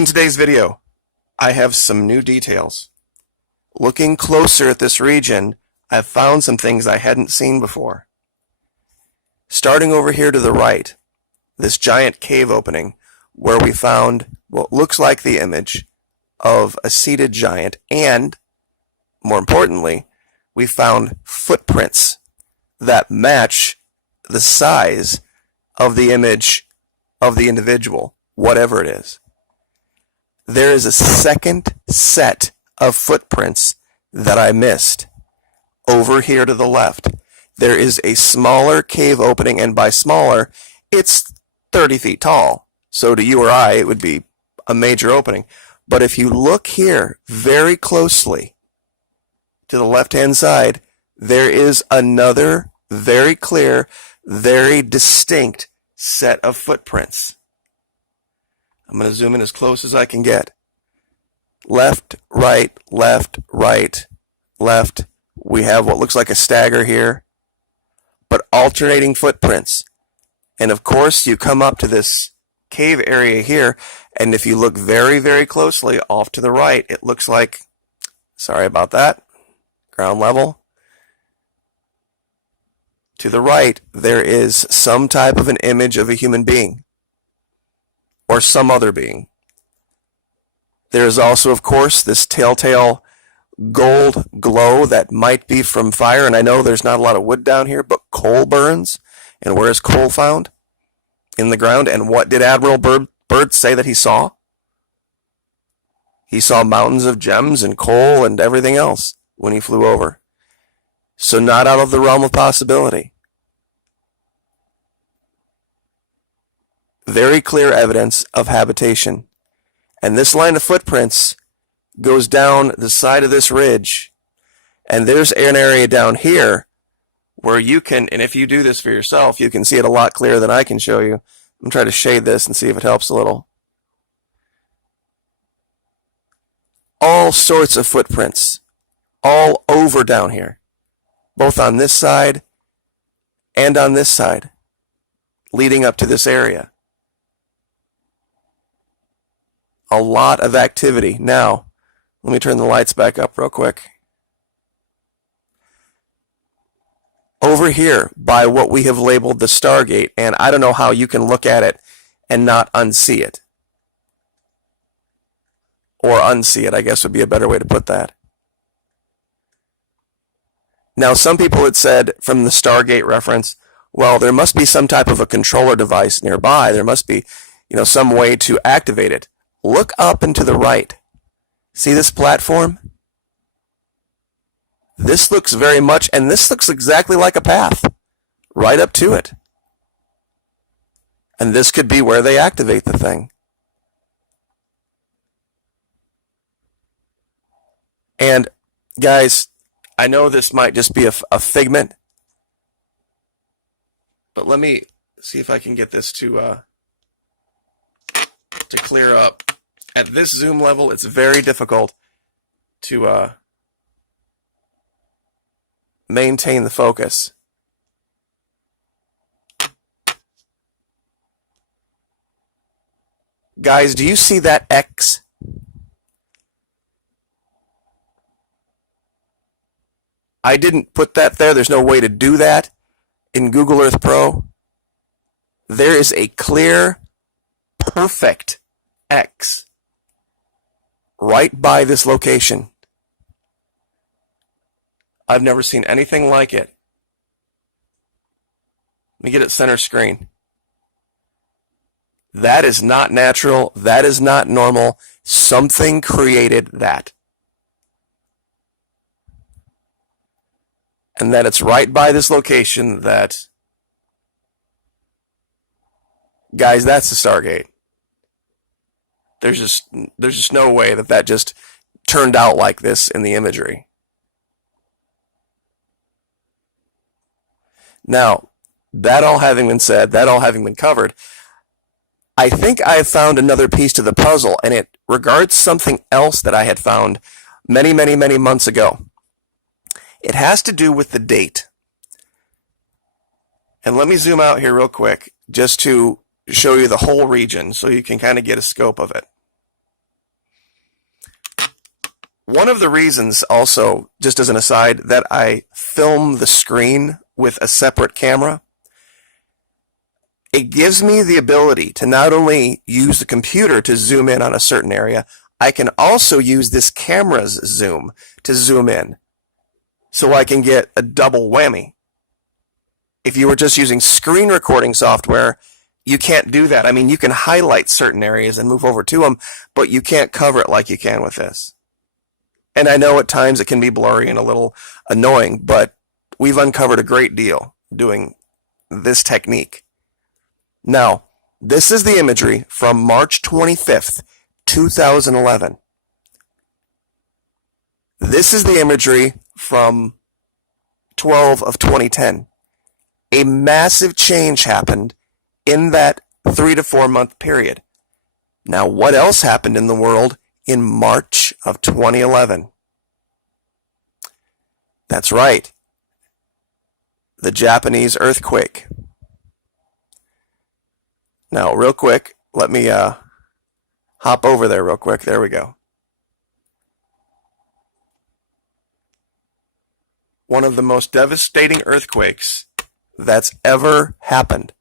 In today's video, I have some new details. Looking closer at this region, I've found some things I hadn't seen before. Starting over here to the right, this giant cave opening where we found what looks like the image of a seated giant, and, more importantly, we found footprints that match the size of the image of the individual, whatever it is. There is a second set of footprints that I missed. Over here to the left, there is a smaller cave opening, and by smaller, it's 30 feet tall. So to you or I, it would be a major opening. But if you look here very closely to the left-hand side, there is another very clear, very distinct set of footprints. I'm going to zoom in as close as I can get. Left, right, left, right, left. We have what looks like a stagger here, but alternating footprints. And of course, you come up to this cave area here, and if you look very, very closely off to the right, it looks like, sorry about that, ground level. To the right, there is some type of an image of a human being or some other being. There is also, of course, this telltale gold glow that might be from fire, and I know there's not a lot of wood down here, but coal burns. And where is coal found? In the ground. And what did Admiral Byrd say that he saw? He saw mountains of gems and coal and everything else when he flew over. So not out of the realm of possibility. Very clear evidence of habitation. And this line of footprints goes down the side of this ridge. And there's an area down here where you can, and if you do this for yourself, you can see it a lot clearer than I can show you. I'm going to try to shade this and see if it helps a little. All sorts of footprints, all over down here, both on this side and on this side, leading up to this area. A lot of activity. Now, let me turn the lights back up real quick. Over here by what we have labeled the stargate, and I don't know how you can look at it and not unsee it. Or unsee it, I guess would be a better way to put that. Now, some people had said from the stargate reference, well, there must be some type of a controller device nearby. There must be, some way to activate it. Look up and to the right. See this platform? This looks very much, and this looks exactly like a path right up to it. And this could be where they activate the thing. And guys, I know this might just be a figment, but let me see if I can get this to clear up. At this zoom level, it's very difficult to maintain the focus. Guys, do you see that X? I didn't put that there. There's no way to do that in Google Earth Pro. There is a clear, perfect X right by this location. I've never seen anything like it. Let me get it center screen. That is not natural. That is not normal. Something created that. And that it's right by this location that, guys, that's the Stargate. There's just no way that just turned out like this in the imagery. Now, that all having been said, that all having been covered, I think I have found another piece to the puzzle, and it regards something else that I had found many, many, many months ago. It has to do with the date. And let me zoom out here real quick just to show you the whole region so you can kind of get a scope of it. One of the reasons also, just as an aside, that I film the screen with a separate camera, it gives me the ability to not only use the computer to zoom in on a certain area, I can also use this camera's zoom to zoom in. So I can get a double whammy. If you were just using screen recording software, you can't do that. I mean, you can highlight certain areas and move over to them, but you can't cover it like you can with this. And I know at times it can be blurry and a little annoying, but we've uncovered a great deal doing this technique. Now, this is the imagery from March 25th, 2011. This is the imagery from 12 of 2010. A massive change happened in that 3 to 4 month period. Now, what else happened in the world in March of 2011? That's right. The Japanese earthquake. Now, real quick, let me hop over there real quick. There we go. One of the most devastating earthquakes that's ever happened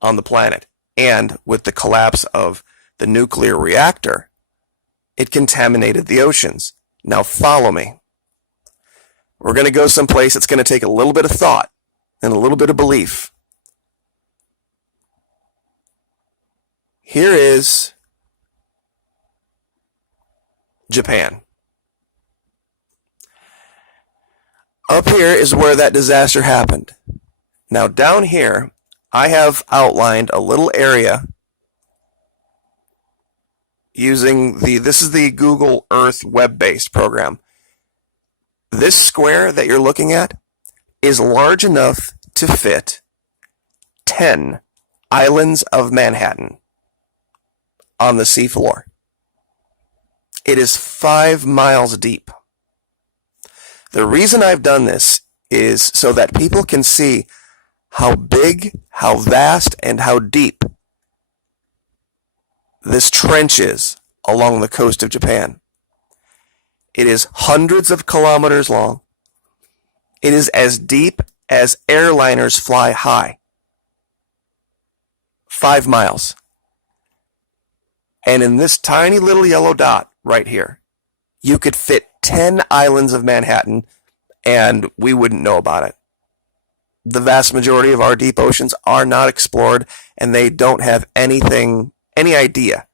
on the planet. And with the collapse of the nuclear reactor, it contaminated the oceans. Now follow me. We're going to go someplace that's going to take a little bit of thought and a little bit of belief. Here is Japan. Up here is where that disaster happened. Now down here, I have outlined a little area using this is the Google Earth web-based program. This square that you're looking at is large enough to fit 10 islands of Manhattan on the seafloor. It is 5 miles deep. The reason I've done this is so that people can see how big, how vast, and how deep this trench is along the coast of Japan. It is hundreds of kilometers long. It is as deep as airliners fly high. 5 miles. And in this tiny little yellow dot right here, you could fit 10 islands of Manhattan, and we wouldn't know about it. The vast majority of our deep oceans are not explored, and they don't have any idea.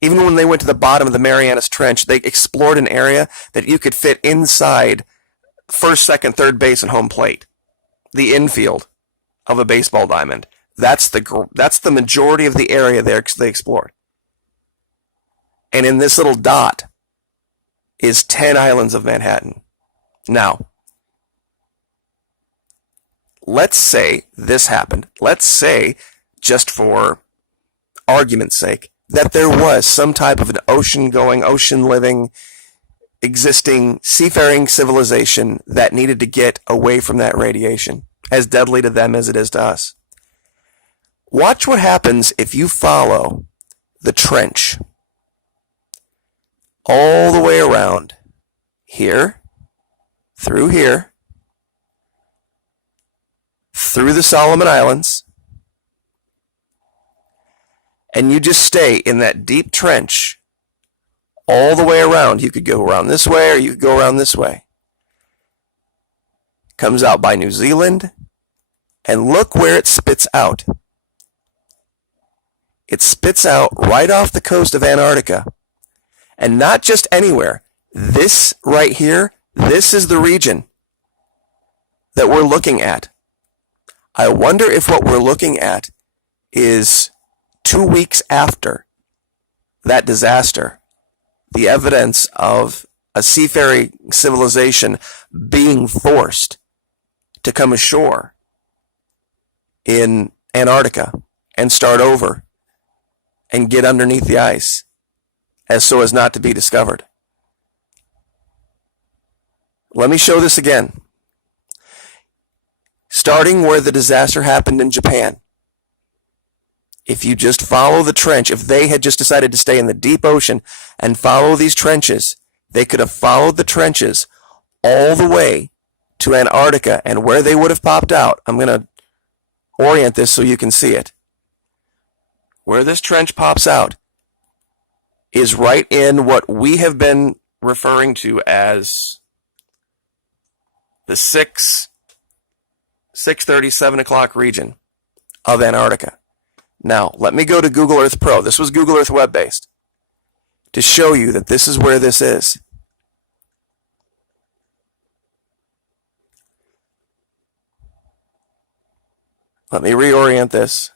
Even when they went to the bottom of the Marianas Trench, they explored an area that you could fit inside first, second, third base, and home plate. The infield of a baseball diamond. That's the majority of the area they explored. And in this little dot is 10 islands of Manhattan. Now, let's say this happened. Let's say, just for argument's sake, that there was some type of an ocean-going, ocean-living, existing seafaring civilization that needed to get away from that radiation, as deadly to them as it is to us. Watch what happens if you follow the trench all the way around here, through the Solomon Islands, and you just stay in that deep trench all the way around. You could go around this way or you could go around this way. Comes out by New Zealand, and look where it spits out. It spits out right off the coast of Antarctica. And not just anywhere. This right here, this is the region that we're looking at. I wonder if what we're looking at is 2 weeks after that disaster, the evidence of a seafaring civilization being forced to come ashore in Antarctica and start over and get underneath the ice as so as not to be discovered. Let me show this again. Starting where the disaster happened in Japan. If you just follow the trench, if they had just decided to stay in the deep ocean and follow these trenches, They could have followed the trenches all the way to Antarctica, and where they would have popped out, I'm going to orient this so you can see it. Where this trench pops out is right in what we have been referring to as the 6:30, 7 o'clock region of Antarctica. Now, let me go to Google Earth Pro. This was Google Earth web-based to show you that this is where this is. Let me reorient this.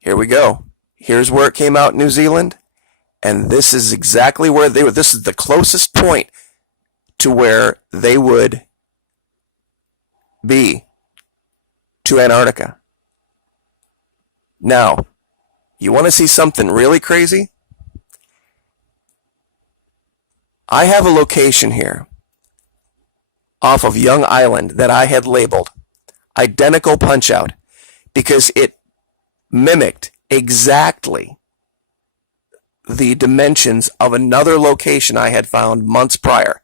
Here we go. Here's where it came out in New Zealand, and this is exactly where they were. This is the closest point to where they would be to Antarctica. Now, you want to see something really crazy? I have a location here off of Young Island that I had labeled identical punch-out because it mimicked exactly the dimensions of another location I had found months prior.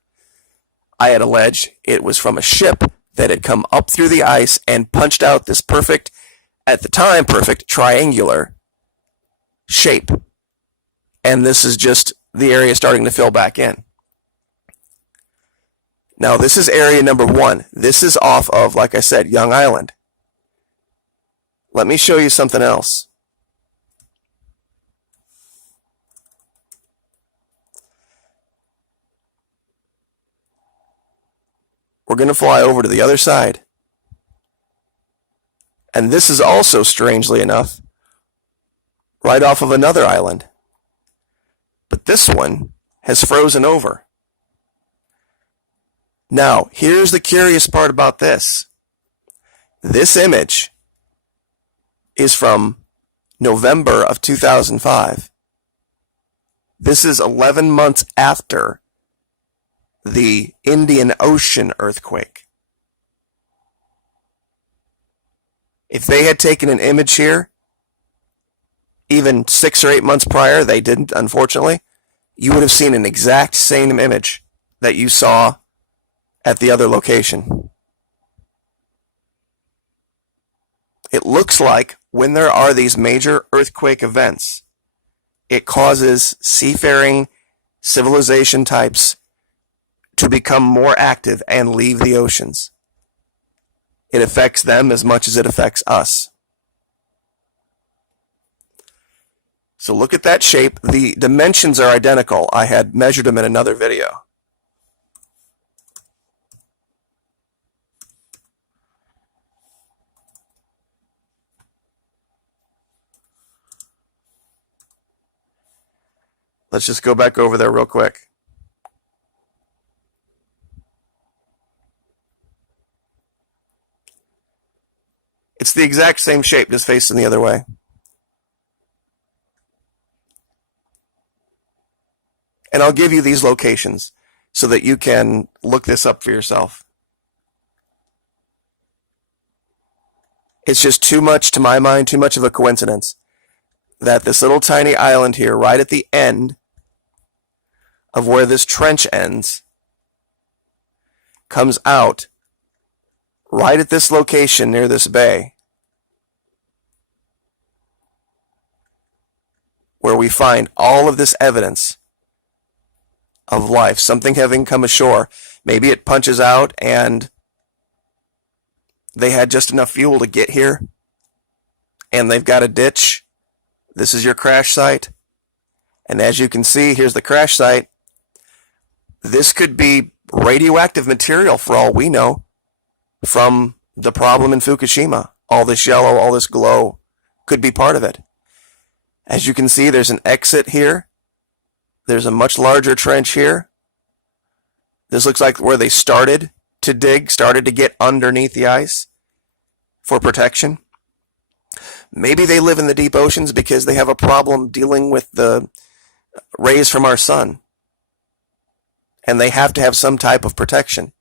I had alleged it was from a ship that had come up through the ice and punched out this perfect, at the time, perfect triangular shape. And this is just the area starting to fill back in. Now, this is area number 1. This is off of, like I said, Young Island. Let me show you something else. We're going to fly over to the other side. And this is also, strangely enough, right off of another island. But this one has frozen over. Now, here's the curious part about this. This image is from November of 2005. This is 11 months after the Indian Ocean earthquake. If they had taken an image here, even 6 or 8 months prior, they didn't, unfortunately, you would have seen an exact same image that you saw at the other location. It looks like when there are these major earthquake events, it causes seafaring civilization types to become more active and leave the oceans. It affects them as much as it affects us. So look at that shape. The dimensions are identical. I had measured them in another video. Let's just go back over there real quick. It's the exact same shape, just facing the other way. And I'll give you these locations so that you can look this up for yourself. It's just too much, to my mind, too much of a coincidence that this little tiny island here, right at the end of where this trench ends, comes out right at this location near this bay, where we find all of this evidence of life, something having come ashore. Maybe it punches out and they had just enough fuel to get here, and they've got a ditch. This is your crash site. And as you can see, here's the crash site. This could be radioactive material for all we know from the problem in Fukushima. All this yellow, all this glow could be part of it. As you can see, there's an exit here. There's a much larger trench here. This looks like where they started to dig, started to get underneath the ice for protection. Maybe they live in the deep oceans because they have a problem dealing with the rays from our sun, and they have to have some type of protection.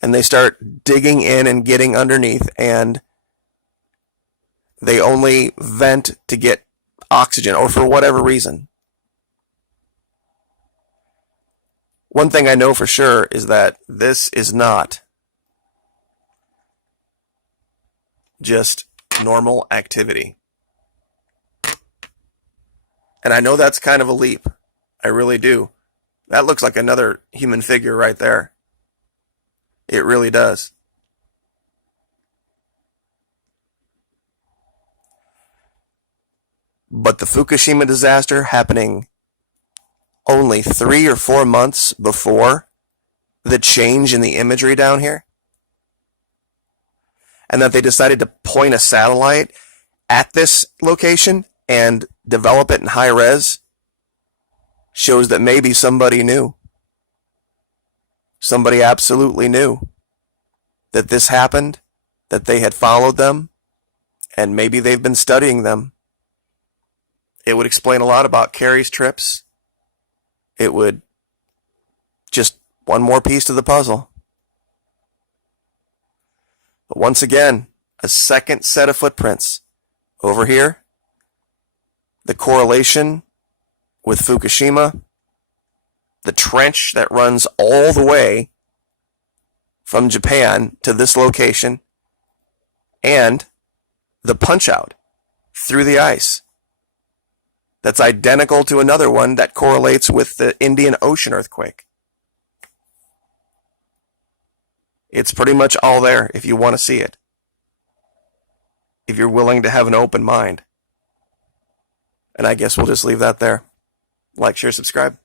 And they start digging in and getting underneath, and They only vent to get oxygen, or for whatever reason. One thing I know for sure is that this is not just normal activity. And I know that's kind of a leap. I really do. That looks like another human figure right there. It really does. But the Fukushima disaster happening only 3 or 4 months before the change in the imagery down here, and that they decided to point a satellite at this location and develop it in high res, shows that maybe somebody knew. Somebody absolutely knew that this happened, that they had followed them, and maybe they've been studying them. It would explain a lot about Carrie's trips. It would just one more piece to the puzzle. But once again, a second set of footprints. Over here, the correlation with Fukushima, the trench that runs all the way from Japan to this location, and the punch-out through the ice. That's identical to another one that correlates with the Indian Ocean earthquake. It's pretty much all there if you want to see it. If you're willing to have an open mind. And I guess we'll just leave that there. Like, share, subscribe.